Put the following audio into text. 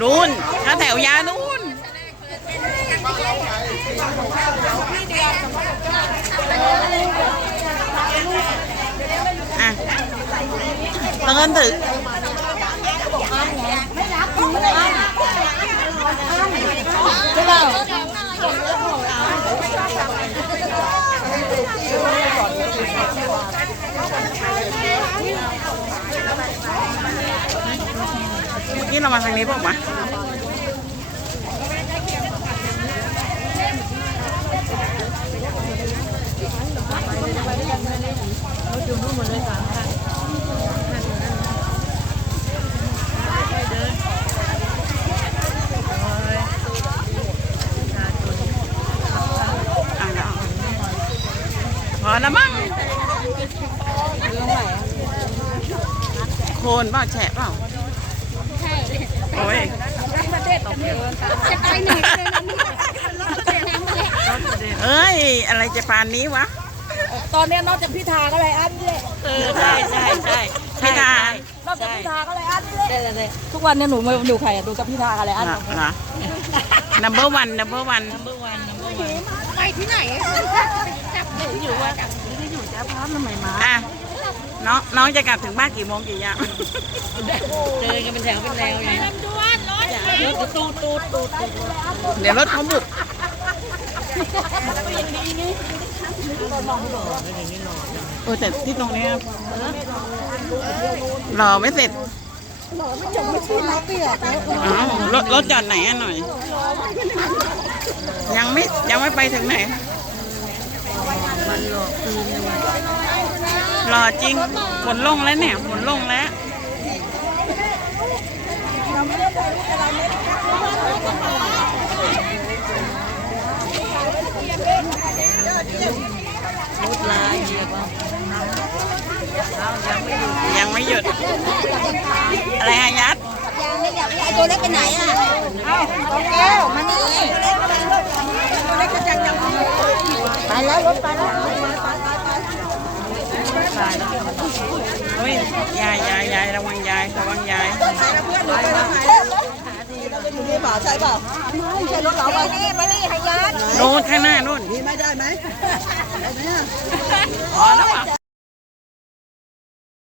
นู่นถ้าแถวยานู่นอะเตือนถึงเมื่อ กี้เรามาทางนี้บอกมาอะแล้วพอแล้วมั้งโคนเปล่าแฉะเปล่า โอ้ยจะไปไหนเลยนะเนี่ยเอ้ย อะไรจะปานนี้วะ ตอนเนี้ยนอกจากพิธาก็ไรอันนี่แหละเออใช่ใช่ใช่พิธานอกจากพิธาก็ไรอันนี่แหละทุกวันเนี่ยหนูมาดูใครอะดูกับพิธาอะไรอันเหรอเหรอ number one number one เมื่อวันเมื่อวันไปที่ไหนจับหนูอยู่ว่าจับอะ น้องน้องจะกลับถึงบ้านกี่โมงกี่ยามเดินกันเป็นแถวเป็นแนวอย่างนี้ลำดวนรถรถตูดตูดตูดตูดเดี๋ยวรถเขาบุกโอ้แต่ที่ตรงเนี้ยรอไม่เสร็จอ้าวรถรถจอดไหนอะหน่อย ยังไม่ยังไม่ไปถึงไหนรอ หล่อจริงฝนลงแล้วเนี่ยฝนลงแล้วรถลายเยอะป่ะยังไม่หยุด อะไรอายัดยังไม่อตัวเล็กไปไหนอะเอ้าตัวแก้วมานี่ตัวเล็กก็จังจังไปแล้ว รถไปแล้วเฮ้ยยายยายยายระวังยายระวังยายนี่เปล่าใช่เปล่าใช่รถเราไปนี่มานี่ให้ยัดโน่นข้างหน้าโน่นมีไม่ได้ไหมพอแล้วเปล่า